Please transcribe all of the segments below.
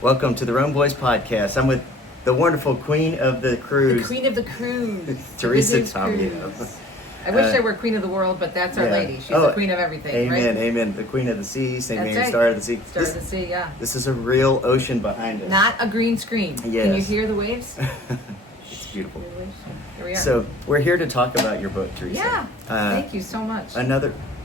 Welcome to the Rome Boys podcast. I'm with the wonderful queen of the cruise. The queen of the cruise. Teresa Tomeo. I wish I were queen of the world, but that's our lady. She's the queen of everything, amen, right? Amen. The queen of the sea, St. That's Mary, right. Star of the Sea. Star of the sea, yeah. This is a real ocean behind us. Not a green screen. Yes. Can you hear the waves? It's beautiful. Here we are. So we're here to talk about your book, Teresa. Yeah. Thank you so much.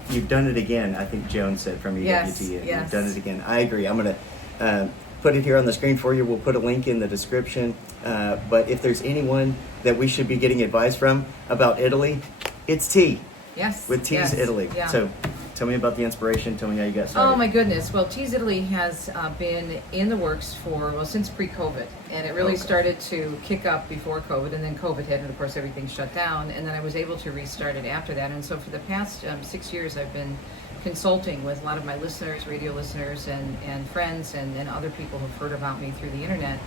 You've done it again, I think Joan said from EWT. Yes. You've done it again. I agree. I'm going to put it here on the screen for you. We'll put a link in the description. But if there's anyone that we should be getting advice from about Italy, it's T. Yes. With T's yes. Italy. Yeah. So tell me about the inspiration. Tell me how you got started. Oh my goodness. Well, Tees Italy has been in the works since pre-COVID. And it really started to kick up before COVID, and then COVID hit, and of course everything shut down. And then I was able to restart it after that. And so for the past 6 years, I've been consulting with a lot of my listeners, radio listeners, and friends, and other people who've heard about me through the internet.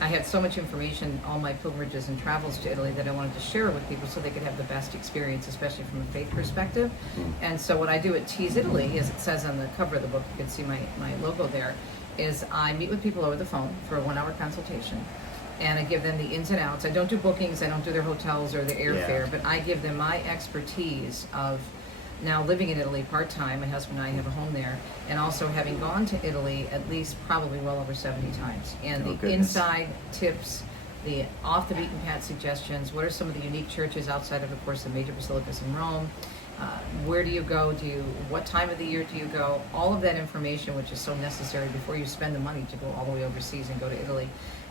I had so much information, all my pilgrimages and travels to Italy, that I wanted to share with people so they could have the best experience, especially from a faith perspective. And so what I do at Tees Italy, as it says on the cover of the book, you can see my logo there, is I meet with people over the phone for a 1-hour consultation. And I give them the ins and outs. I don't do bookings, I don't do their hotels or their airfare, but I give them my expertise of now living in Italy part-time. My husband and I have a home there, and also having gone to Italy at least probably well over 70 times. And the inside tips, the off-the-beaten-path suggestions, what are some of the unique churches outside of course, the major basilicas in Rome, where do you go, what time of the year do you go, all of that information which is so necessary before you spend the money to go all the way overseas and go to Italy.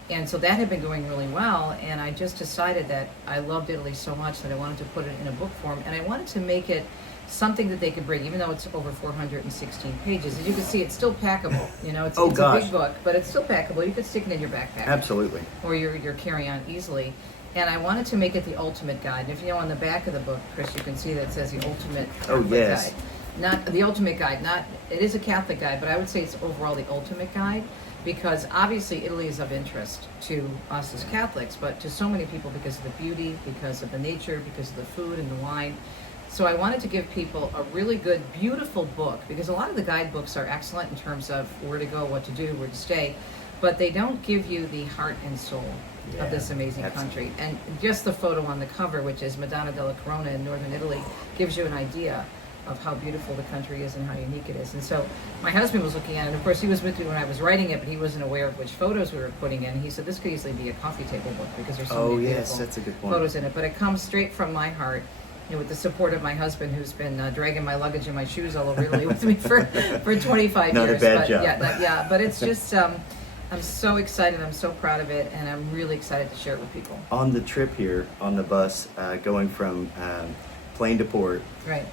And so that had been going really well, and I just decided that I loved Italy so much that I wanted to put it in a book form, and I wanted to make it something that they could bring, even though it's over 416 pages. As you can see, it's still packable. You know, it's a big book, but it's still packable. You could stick it in your backpack. Absolutely. Or your carry-on easily. And I wanted to make it the ultimate guide. And if you know, on the back of the book, Chris, you can see that it says the ultimate Catholic guide. Not the ultimate guide. It is a Catholic guide, but I would say it's overall the ultimate guide, because obviously Italy is of interest to us as Catholics, but to so many people because of the beauty, because of the nature, because of the food and the wine. So I wanted to give people a really good, beautiful book, because a lot of the guidebooks are excellent in terms of where to go, what to do, where to stay, but they don't give you the heart and soul of this amazing country. And just the photo on the cover, which is Madonna della Corona in northern Italy, gives you an idea of how beautiful the country is and how unique it is. And so my husband was looking at it, and of course he was with me when I was writing it, but he wasn't aware of which photos we were putting in. He said this could easily be a coffee table book because there's so many beautiful that's a good point. photos in it, but it comes straight from my heart. You know, with the support of my husband, who's been dragging my luggage and my shoes all over Italy with me for 25 Not years. Not a bad job. But it's just, I'm so excited, I'm so proud of it, and I'm really excited to share it with people. On the trip here, on the bus, going from plane to port, right.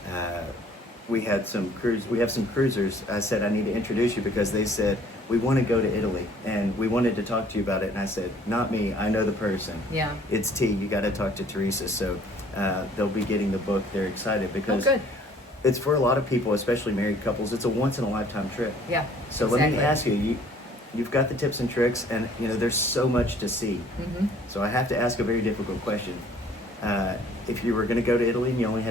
We have some cruisers. I said, I need to introduce you because they said, we want to go to Italy and we wanted to talk to you about it. And I said, not me, I know the person. Yeah. It's T, you got to talk to Teresa. So they'll be getting the book. They're excited because it's for a lot of people, especially married couples. It's a once in a lifetime trip. Yeah. So let me ask you, you've got the tips and tricks, and you know there's so much to see. So I have to ask a very difficult question. If you were going to go to Italy and you only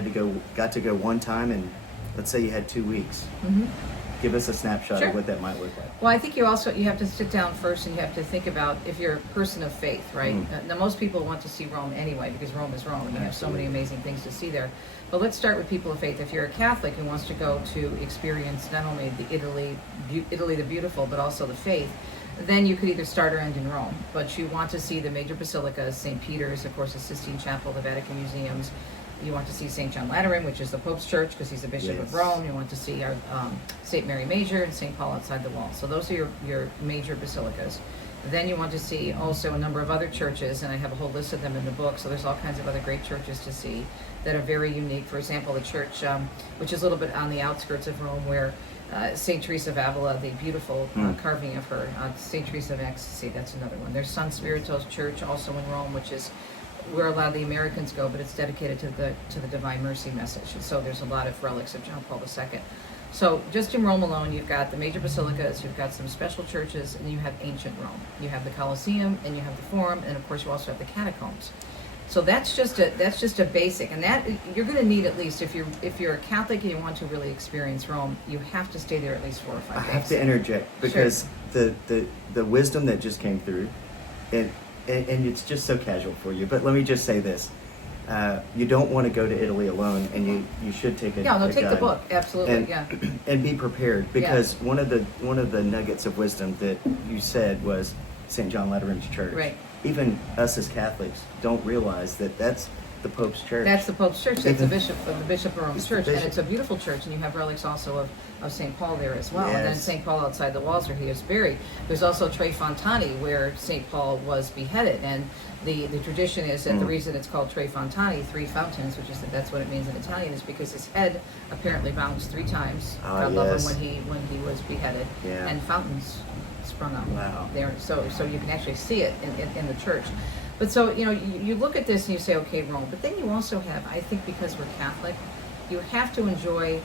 got to go one time, and let's say you had 2 weeks, give us a snapshot of what that might look like. Well, I think you have to sit down first and you have to think about if you're a person of faith, right? Now, most people want to see Rome anyway because Rome is Rome and you have so many amazing things to see there. But let's start with people of faith. If you're a Catholic who wants to go to experience not only the Italy the beautiful, but also the faith, then you could either start or end in Rome. But you want to see the major basilicas, St. Peter's, of course, the Sistine Chapel, the Vatican Museums. You want to see St. John Lateran, which is the Pope's church because he's the Bishop of Rome. You want to see our St. Mary Major and St. Paul outside the wall. So those are your major basilicas. Then you want to see also a number of other churches, and I have a whole list of them in the book. So there's all kinds of other great churches to see that are very unique. For example, the church, which is a little bit on the outskirts of Rome, where St. Teresa of Avila, the beautiful carving of her, St. Teresa of Ecstasy, that's another one. There's San Spirito's church also in Rome, which is where a lot of the Americans go, but it's dedicated to the Divine Mercy message. And so there's a lot of relics of John Paul II. So just in Rome alone, you've got the major basilicas, you've got some special churches, and you have ancient Rome. You have the Colosseum, and you have the Forum, and of course you also have the catacombs. So that's just a basic, and that you're going to need at least if you're a Catholic and you want to really experience Rome, you have to stay there at least 4 or 5 I days. have to interject because the wisdom that just came through, and it's just so casual for you. But let me just say this: you don't want to go to Italy alone, and you should take a take the guide. book, absolutely, And, yeah. and be prepared, because one of the nuggets of wisdom that you said was St. John Lateran's church. Right. Even us as Catholics don't realize that that's the Pope's church. That's the Pope's church. That's the Bishop of Rome's It's the church, and bishop. it's a beautiful church. And you have relics also of St. Paul there as well. And then Yes. St. Paul outside the walls where he is buried. There's also Tre Fontani where St. Paul was beheaded. And the tradition is that the reason it's called Tre Fontani, 3 fountains, which is that's what it means in Italian, is because his head apparently bounced 3 times. God love him when he was beheaded, Yeah. and fountains sprung up Wow. there. So you can actually see it in the church. But so, you look at this and you say, okay, Rome. But then you also have, I think because we're Catholic, you have to enjoy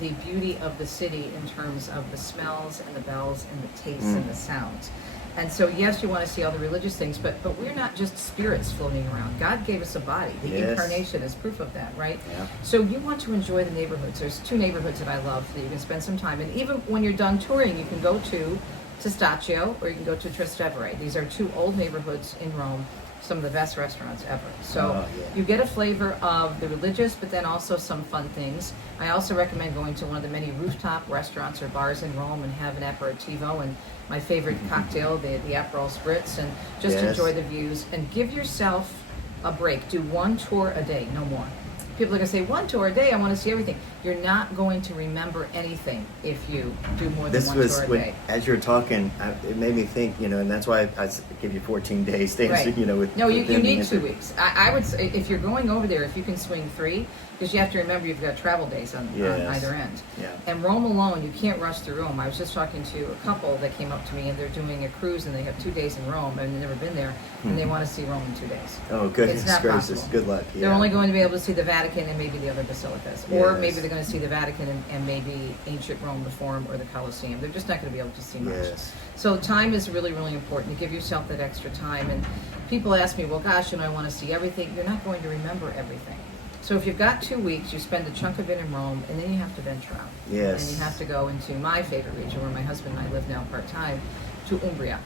the beauty of the city in terms of the smells and the bells and the tastes and the sounds. And so, yes, you want to see all the religious things, but we're not just spirits floating around. God gave us a body. The Yes. incarnation is proof of that, right? Yeah. So you want to enjoy the neighborhoods. There's 2 neighborhoods that I love that you can spend some time in. Even when you're done touring, you can go to Testaccio or you can go to Trastevere. These are 2 old neighborhoods in Rome, some of the best restaurants ever. So you get a flavor of the religious, but then also some fun things. I also recommend going to one of the many rooftop restaurants or bars in Rome and have an aperitivo and my favorite cocktail, the Aperol Spritz, and just enjoy the views and give yourself a break. Do 1 tour a day, no more. People are going to say, 1 tour a day, I want to see everything. You're not going to remember anything if you do more than 1 tour a day. As you're talking, it made me think, and that's why I give you 14 days to answer, Right. No, you need 2 weeks. I would say if you're going over there, if you can swing 3, because you have to remember you've got travel days on either end. Yeah. And Rome alone, you can't rush through Rome. I was just talking to a couple that came up to me and they're doing a cruise and they have 2 days in Rome and they've never been there and they want to see Rome in 2 days. Oh, goodness It's not gracious. possible. Good luck. They're only going to be able to see the Vatican and maybe the other basilicas. Or Yes. maybe they're going to see the Vatican and maybe ancient Rome, the Forum, or the Colosseum. They're just not going to be able to see much. Yes. So time is really, really important to give yourself that extra time. And people ask me, well, gosh, I want to see everything. You're not going to remember everything. So if you've got 2 weeks, you spend a chunk of it in Rome, and then you have to venture out. Yes. And you have to go into my favorite region, where my husband and I live now part-time, to Umbria.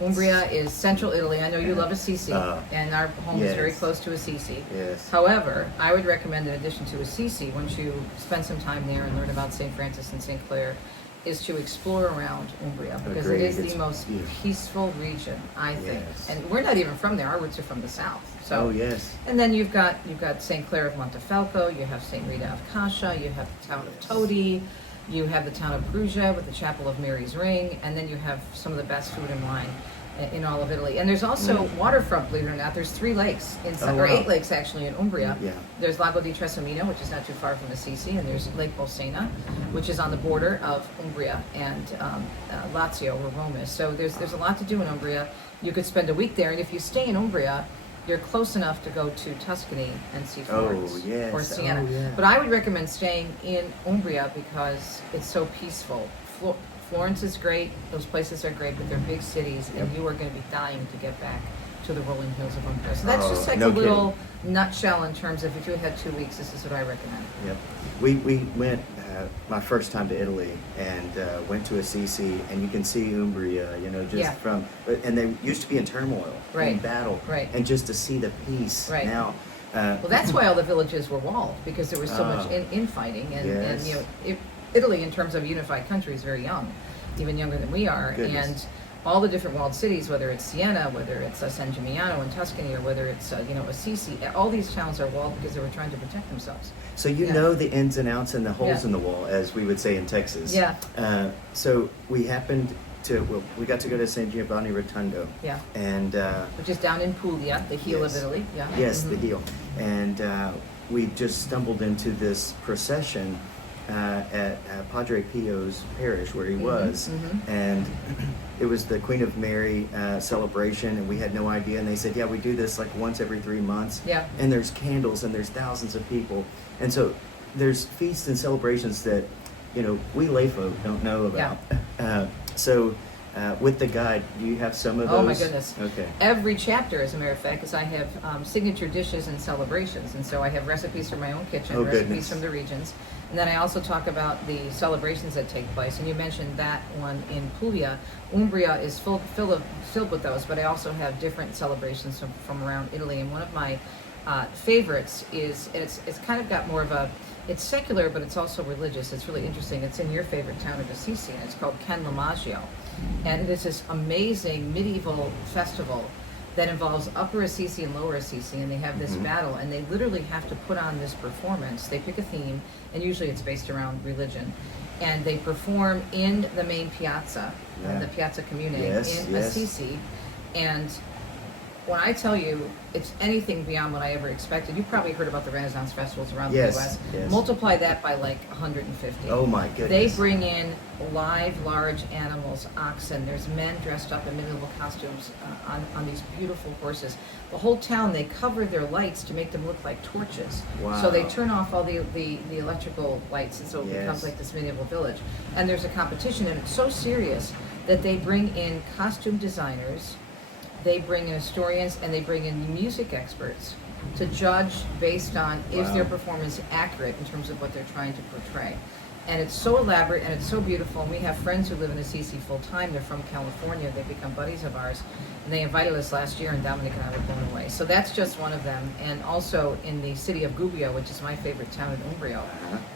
Umbria is central Italy. I know you love Assisi, and our home is very close to Assisi. Yes. However, I would recommend, in addition to Assisi, once you spend some time there and learn about St. Francis and St. Clare, is to explore around Umbria, because it is the most peaceful region, I think. Yes. And we're not even from there. Our roots are from the south. So, yes. and then you've got St. Clare of Montefalco, you have St. Rita of Cascia, you have the town of Todi, you have the town of Perugia with the Chapel of Mary's Ring, and then you have some of the best food and wine in all of Italy. And there's also waterfront, believe it or not. There's 3 lakes, or 8 lakes actually in Umbria. Yeah. There's Lago di Tresomino, which is not too far from Assisi, and there's Lake Bolsena, which is on the border of Umbria and Lazio, where Rome is. So there's a lot to do in Umbria. You could spend a week there, and if you stay in Umbria, you're close enough to go to Tuscany and see Florence or Siena. Oh, yeah. But I would recommend staying in Umbria because it's so peaceful. Florence is great, those places are great, but they're big cities, and you are going to be dying to get back to the rolling hills of Umbria. So that's just like a little nutshell in terms of if you had 2 weeks, this is what I recommend. Yep. We went my first time to Italy and went to Assisi, and you can see Umbria, from, and they used to be in turmoil, in battle, and just to see the peace now. Well, that's why all the villages were walled, because there was so much infighting, and Italy, in terms of a unified country, is very young, even younger than we are, and all the different walled cities, whether it's Siena, whether it's San Gimignano in Tuscany, or whether it's Assisi, all these towns are walled because they were trying to protect themselves. So you know the ins and outs and the holes in the wall, as we would say in Texas. Yeah. So we got to go to San Giovanni Rotondo. Yeah. And which is down in Puglia, the heel of Italy. Yeah. Yes, the heel. And we just stumbled into this procession at Padre Pio's parish where he was, and it was the Queen of Mary celebration, and we had no idea, and they said, we do this like once every 3 months, and there's candles and there's thousands of people, and so there's feasts and celebrations that we lay folk don't know about. So with the guide, do you have some of those? Oh my goodness. Okay. Every chapter, as a matter of fact, because I have signature dishes and celebrations. And so I have recipes from my own kitchen, Oh, recipes goodness. from the regions. And then I also talk about the celebrations that take place. And you mentioned that one in Puglia. Umbria is filled with those, but I also have different celebrations from around Italy. And one of my favorites is, and it's kind of got more of a, it's secular, but it's also religious. It's really interesting. It's in your favorite town of Assisi, and it's called Can Lamaggio. And it is this amazing medieval festival that involves Upper Assisi and Lower Assisi, and they have this battle, and they literally have to put on this performance. They pick a theme, and usually it's based around religion, and they perform in the main piazza, the Piazza Comune in Assisi. And when I tell you it's anything beyond what I ever expected, you've probably heard about the Renaissance festivals around the U.S. Yes. Multiply that by like 150. Oh my goodness. They bring in live, large animals, oxen. There's men dressed up in medieval costumes on these beautiful horses. The whole town, they cover their lights to make them look like torches. Wow. So they turn off all the electrical lights, and so it becomes like this medieval village. And there's a competition, and it's so serious that they bring in costume designers, they bring in historians, and they bring in music experts to judge based on is their performance accurate in terms of what they're trying to portray. And it's so elaborate and it's so beautiful. And we have friends who live in Assisi full time. They're from California. They've become buddies of ours. And they invited us last year, and Dominic and I were blown away. So that's just one of them. And also in the city of Gubbio, which is my favorite town in Umbria.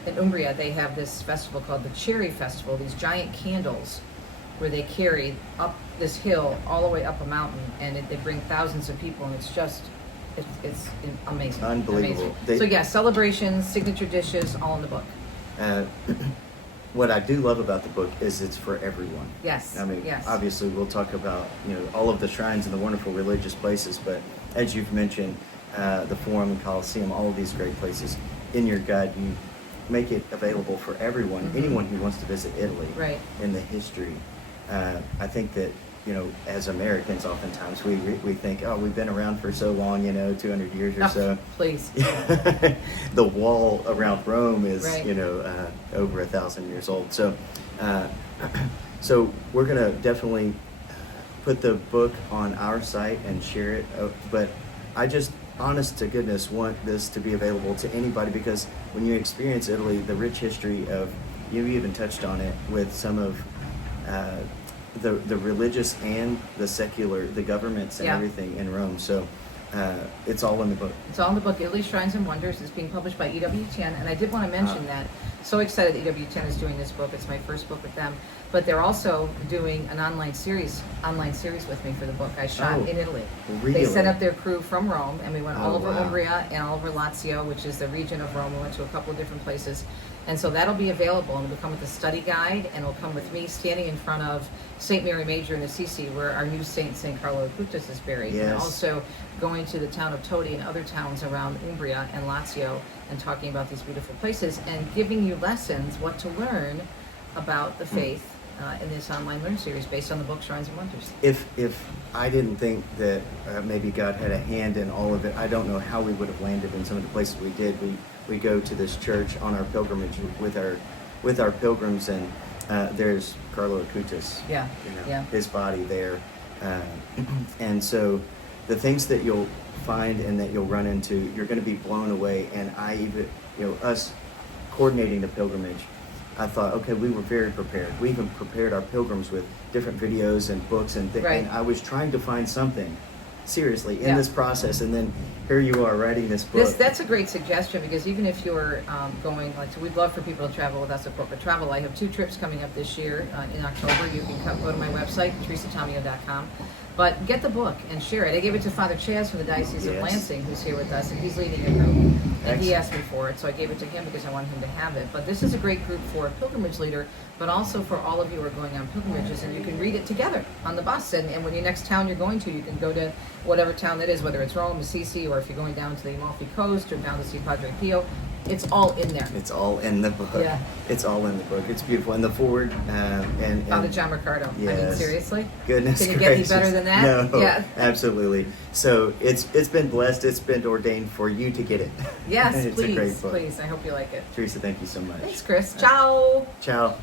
In Umbria, they have this festival called the Cherry Festival, these giant candles where they carry up this hill all the way up a mountain, and they bring thousands of people, and it's just, it's amazing. Unbelievable. Amazing. So yeah, celebrations, signature dishes, all in the book. What I do love about the book is it's for everyone. Yes. I mean, yes. obviously we'll talk about, all of the shrines and the wonderful religious places, but as you've mentioned, the Forum and Colosseum, all of these great places, in your guide you make it available for everyone, anyone who wants to visit Italy, Right. in the history. I think that, as Americans, oftentimes we think, oh, we've been around for so long, 200 years or so. Please. The wall around Rome is, Right. over 1,000 years old. So, so we're gonna definitely put the book on our site and share it. But I just, honest to goodness, want this to be available to anybody, because when you experience Italy, the rich history of, you even touched on it with some of the religious and the secular, the governments and everything in Rome. So it's all in the book. It's all in the book, Italy Shrines and Wonders. It's being published by EWTN, and I did want to mention that. So excited that EWTN is doing this book. It's my first book with them. But they're also doing an online series with me for the book. I shot in Italy. Really? They set up their crew from Rome, and we went all over wow. Umbria and all over Lazio, which is the region of Rome. We went to a couple of different places. And so that'll be available, and it'll come with a study guide, and it'll come with me standing in front of St. Mary Major in Assisi, where our new saint, St. Carlo Acutis, is buried. Yes. And also going to the town of Todi and other towns around Umbria and Lazio, and talking about these beautiful places, and giving you lessons, what to learn about the faith in this online learn series based on the book Shrines and Wonders. If I didn't think that maybe God had a hand in all of it, I don't know how we would have landed in some of the places we did. We go to this church on our pilgrimage with our pilgrims, and there's Carlo Acutis. His body there, and so the things that you'll find and that you'll run into, you're going to be blown away. And I even, us coordinating the pilgrimage, I thought, okay, we were very prepared. We even prepared our pilgrims with different videos and books and things. Right. And I was trying to find something, seriously, in this process. And then here you are writing this book. That's a great suggestion, because even if you're going, so we'd love for people to travel with us at Corporate Travel. I have 2 trips coming up this year in October. You can go to my website, teresatomeo.com. But get the book and share it. I gave it to Father Chaz from the Diocese of Lansing, who's here with us, and he's leading a group. And he asked me for it, so I gave it to him because I wanted him to have it. But this is a great group for a pilgrimage leader, but also for all of you who are going on pilgrimages, and you can read it together on the bus. And when your next town you're going to, you can go to whatever town that is, whether it's Rome, Assisi, or if you're going down to the Amalfi Coast or down to see Padre Pio. It's all in there. It's all in the book. Yeah. It's all in the book. It's beautiful. And the forward and Father John Ricardo. I mean, Yes. seriously? Goodness Can you gracious. get any better than that? No, Yeah. absolutely. So it's been blessed. It's been ordained for you to get it. Yes, It's a great please, book. please. I hope you like it. Teresa, thank you so much. Thanks, Chris. Ciao. Ciao.